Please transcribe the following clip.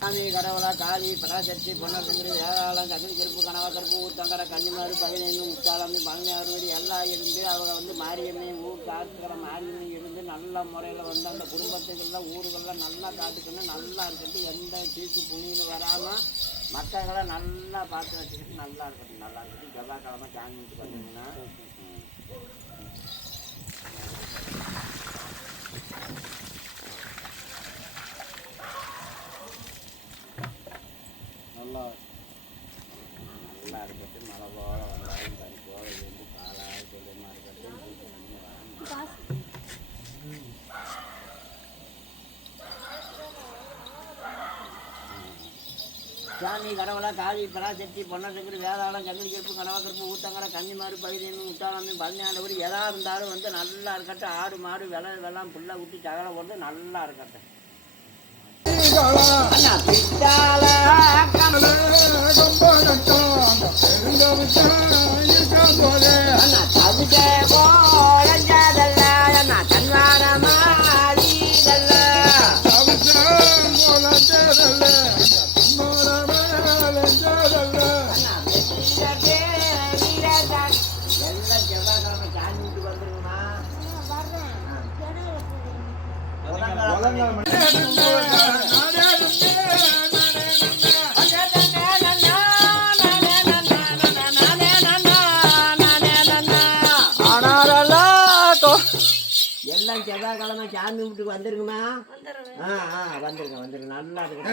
சாமி கடவுளா காளி பராசக்தி பொன்னரசங்கிரி வேதாளம் கதிரி கருப்பு கனவா கருப்பு ஊத்தங்கரை கன்னிமாறு 15 முத்தாளம்பி 16 எல்லாம் இருந்து அவங்க வந்து மாரியம்மை ஊர் காத்துக்கிற மாரியம்மை இருந்து நல்ல முறையில் வந்து அந்த குடும்பத்துக்கெல்லாம் ஊருகள்லாம் நல்லா காத்துக்கணும், நல்லா இருக்கட்டும், எந்த தீர்ப்பு புனியில் வராமல் மக்களை நல்லா பார்த்து வச்சுக்கிட்டு நல்லா இருக்கட்டும். செவ்வாய்க்கிழமை சாமி வீட்டுக்கு வந்தீங்கன்னா நல்லா இருக்கட்டும். மழை போல வந்தாலும் தனி போல இருந்து பாலாக சொல்லியமாக இருக்கட்டும். சாமி கடவுளா காளி பராசக்தி பொன்னரசங்கிரி வேதாளம் கதிரி கருப்பு கனவா கருப்பு ஊத்தங்கரை கன்னிமாறு 15 முத்தாளம்பி 16 எதா இருந்தாலும் வந்து நல்லா இருக்கட்டும். ஆடு மாடு வெள்ளம் புல்லை விட்டு சகலை போட்டு நல்லா இருக்கட்டும். எல்லாம் செவ்வாய்க்கிழமை சாமி வீட்டுக்கு வந்துருங்கம்மா. வந்துருங்க நல்லா இருக்கு.